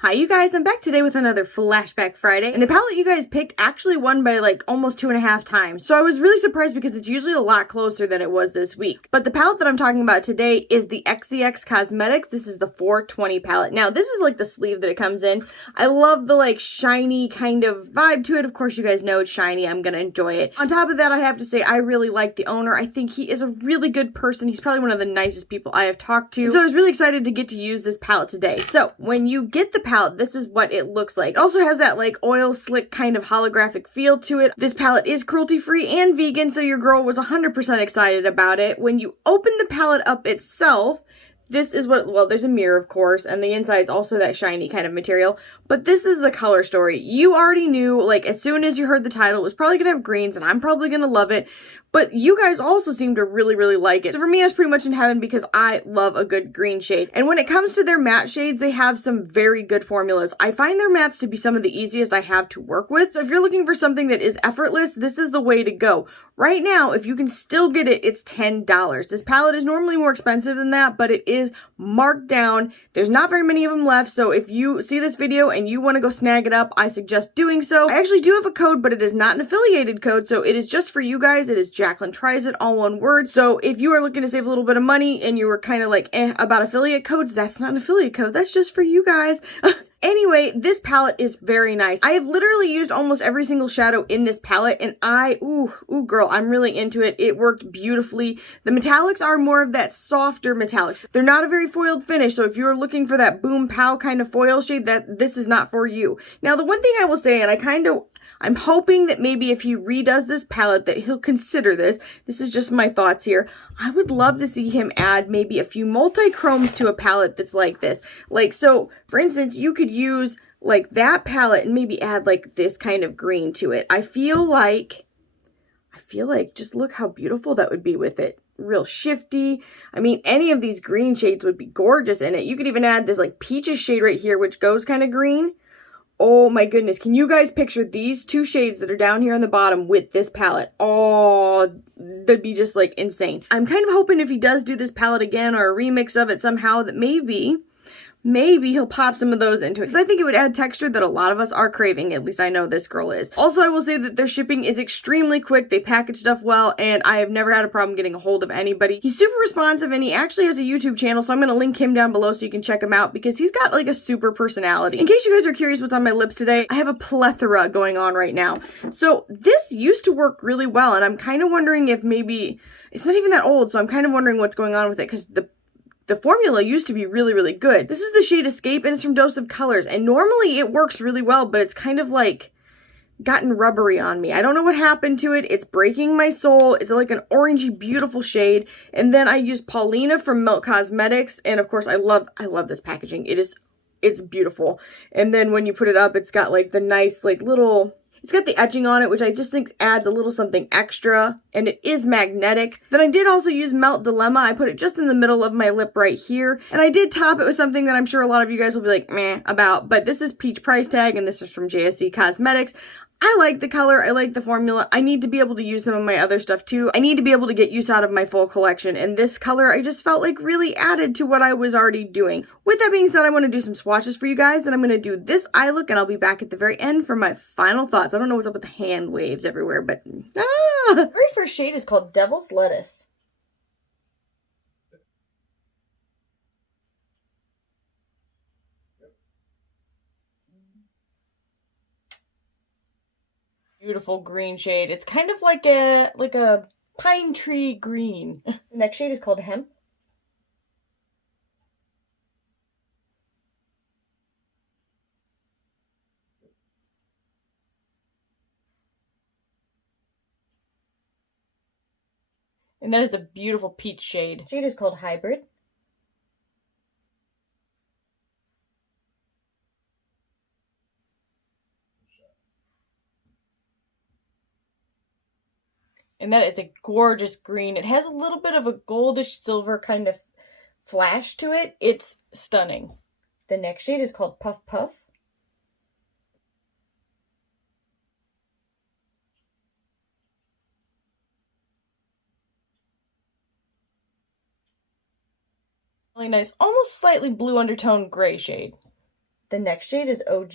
Hi you guys, I'm back today with another Flashback Friday, and the palette you guys picked actually won by like almost 2.5 times, so I was really surprised because it's usually a lot closer than it was this week. But the palette that I'm talking about today is the XZX Cosmetics. This is the 420 palette. Now this is like the sleeve that it comes in. I love the like shiny kind of vibe to it. Of course you guys know it's shiny, I'm gonna enjoy it. On top of that, I have to say I really like the owner. I think he is a really good person. He's probably one of the nicest people I have talked to. And so I was really excited to get to use this palette today. So when you get the palette, this is what it looks like. It also has that like oil slick kind of holographic feel to it. This palette is cruelty free and vegan, so your girl was 100% excited about it. When you open the palette up itself, this is what, well, there's a mirror, of course, and the inside's also that shiny kind of material, but this is the color story. You already knew, like, as soon as you heard the title, it was probably gonna have greens, and I'm probably gonna love it, but you guys also seem to really like it. So for me, I was pretty much in heaven because I love a good green shade. And when it comes to their matte shades, they have some very good formulas. I find their mattes to be some of the easiest I have to work with. So if you're looking for something that is effortless, this is the way to go. Right now, if you can still get it, it's $10. This palette is normally more expensive than that, but it is marked down. There's not very many of them left, so if you see this video and you want to go snag it up, I suggest doing so. I actually do have a code, but it is not an affiliated code, so it is just for you guys. It is Jaclyntriesit, all one word. So if you are looking to save a little bit of money and you were kind of like about affiliate codes, that's not an affiliate code. That's just for you guys. Anyway, this palette is very nice. I have literally used almost every single shadow in this palette, and ooh girl, I'm really into it. It worked beautifully. The metallics are more of that softer metallics. They're not a very foiled finish, so if you're looking for that boom pow kind of foil shade, this is not for you. Now, the one thing I will say, and I'm hoping that maybe if he redoes this palette that he'll consider this. This is just my thoughts here. I would love to see him add maybe a few multi-chromes to a palette that's like this. Like, so, for instance, you could use like that palette and maybe add like this kind of green to it. I feel like just look how beautiful that would be with it. Real shifty. I mean, any of these green shades would be gorgeous in it. You could even add this like peaches shade right here, which goes kind of green. Oh my goodness, can you guys picture these two shades that are down here on the bottom with this palette? Oh, that'd be just like insane. I'm kind of hoping if he does do this palette again or a remix of it somehow that maybe he'll pop some of those into it. Because I think it would add texture that a lot of us are craving. At least I know this girl is. Also, I will say that their shipping is extremely quick. They package stuff well, and I have never had a problem getting a hold of anybody. He's super responsive, and he actually has a YouTube channel, so I'm going to link him down below so you can check him out because he's got like a super personality. In case you guys are curious what's on my lips today, I have a plethora going on right now. So this used to work really well, and I'm kind of wondering if maybe it's not even that old, so I'm kind of wondering what's going on with it because the formula used to be really good. This is the shade Escape, and it's from Dose of Colors, and normally it works really well, but it's kind of like gotten rubbery on me. I don't know what happened to it. It's breaking my soul. It's like an orangey, beautiful shade. And then I used Paulina from Milk Cosmetics, and of course I love this packaging. It's beautiful. And then when you put it up, it's got like the nice like little, it's got the etching on it, which I just think adds a little something extra, and it is magnetic. Then I did also use Melt Dilemma. I put it just in the middle of my lip right here, and I did top it with something that I'm sure a lot of you guys will be like, meh, about, but this is Peach Price Tag, and this is from JSC Cosmetics. I like the color, I like the formula. I need to be able to use some of my other stuff too. I need to be able to get use out of my full collection, and this color I just felt like really added to what I was already doing. With that being said, I want to do some swatches for you guys, and I'm going to do this eye look, and I'll be back at the very end for my final thoughts. I don't know what's up with the hand waves everywhere, but The very first shade is called Devil's Lettuce. Beautiful green shade. It's kind of like a pine tree green. The next shade is called Hemp. And that is a beautiful peach shade. The shade is called Hybrid. And that is a gorgeous green. It has a little bit of a goldish silver kind of flash to it. It's stunning. The next shade is called Puff Puff. Really nice, almost slightly blue undertone gray shade. The next shade is OG.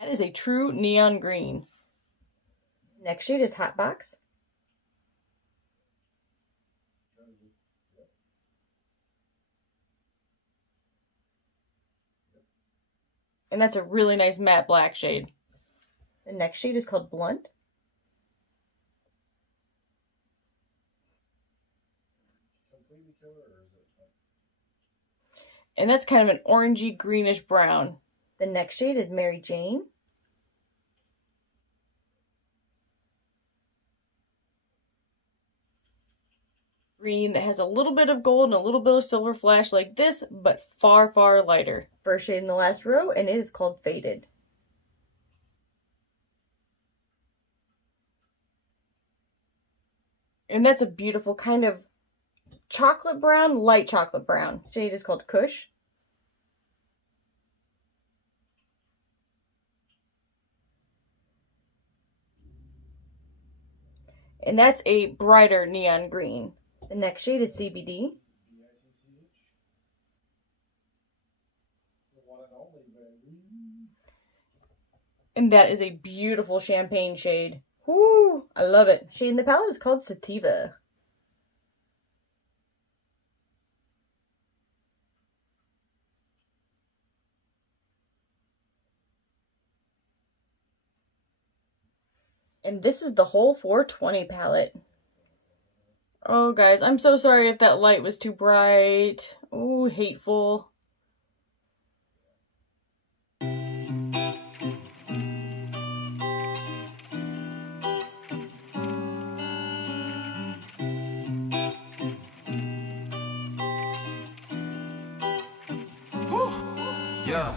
That is a true neon green. Next shade is Hotbox. And that's a really nice matte black shade. The next shade is called Blunt. And that's kind of an orangey greenish brown. The next shade is Mary Jane. Green that has a little bit of gold and a little bit of silver flash like this, but far, far lighter. First shade in the last row, and it is called Faded. And that's a beautiful kind of chocolate brown, light chocolate brown. Shade is called Kush. And that's a brighter neon green. The next shade is CBD. And that is a beautiful champagne shade. Woo! I love it. Shade in the palette is called Sativa. And this is the whole 420 palette. Oh, guys, I'm so sorry if that light was too bright. Oh, hateful. Yeah.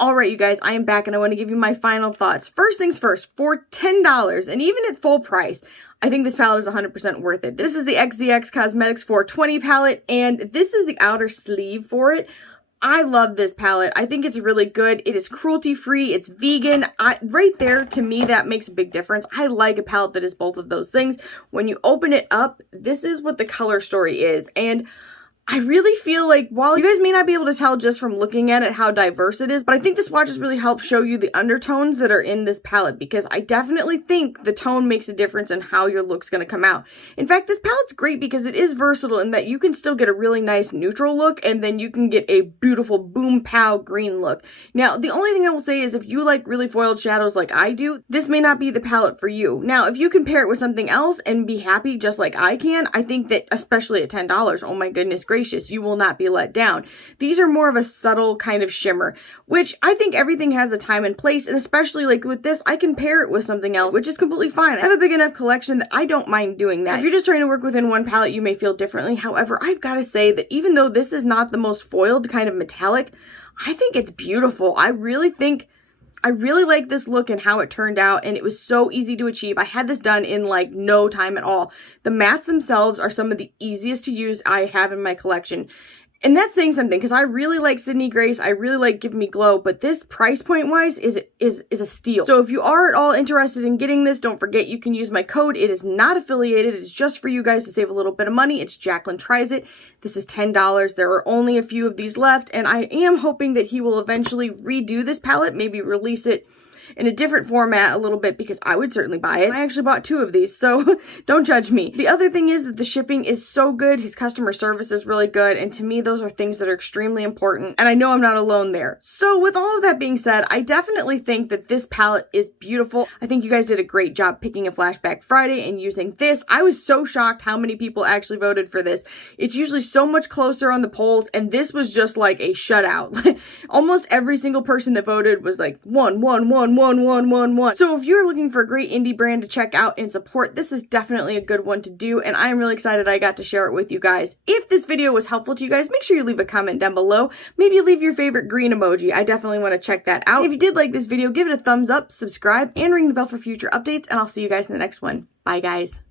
Alright, you guys, I am back and I want to give you my final thoughts. First things first, for $10, and even at full price, I think this palette is 100% worth it. This is the XZX Cosmetics 420 palette, and this is the outer sleeve for it. I love this palette. I think it's really good. It is cruelty-free. It's vegan. Right there, to me, that makes a big difference. I like a palette that is both of those things. When you open it up, this is what the color story is, and I really feel like, while you guys may not be able to tell just from looking at it how diverse it is, but I think the swatches really help show you the undertones that are in this palette, because I definitely think the tone makes a difference in how your look's going to come out. In fact, this palette's great because it is versatile in that you can still get a really nice neutral look, and then you can get a beautiful boom pow green look. Now, the only thing I will say is if you like really foiled shadows like I do, this may not be the palette for you. Now, if you can pair it with something else and be happy just like I can, I think that, especially at $10, oh my goodness gracious, you will not be let down. These are more of a subtle kind of shimmer, which I think everything has a time and place, and especially like with this, I can pair it with something else, which is completely fine. I have a big enough collection that I don't mind doing that. If you're just trying to work within one palette, you may feel differently. However, I've got to say that even though this is not the most foiled kind of metallic, I think it's beautiful. I really like this look and how it turned out, and it was so easy to achieve. I had this done in like no time at all. The mattes themselves are some of the easiest to use I have in my collection. And that's saying something, because I really like Sydney Grace, I really like Give Me Glow, but this price point wise is a steal. So if you are at all interested in getting this, don't forget you can use my code. It is not affiliated, it's just for you guys to save a little bit of money. It's Jaclyntriesit. This is $10. There are only a few of these left, and I am hoping that he will eventually redo this palette, maybe release it in a different format a little bit, because I would certainly buy it. I actually bought 2 of these, so don't judge me. The other thing is that the shipping is so good, his customer service is really good, and to me those are things that are extremely important, and I know I'm not alone there. So with all of that being said, I definitely think that this palette is beautiful. I think you guys did a great job picking a Flashback Friday and using this. I was so shocked how many people actually voted for this. It's usually so much closer on the polls, and this was just like a shutout. Almost every single person that voted was like 1, 1, 1, 1, 1, 1, 1. So if you're looking for a great indie brand to check out and support, this is definitely a good one to do, and I'm really excited I got to share it with you guys. If this video was helpful to you guys, make sure you leave a comment down below. Maybe leave your favorite green emoji. I definitely want to check that out. If you did like this video, give it a thumbs up, subscribe, and ring the bell for future updates, and I'll see you guys in the next one. Bye, guys.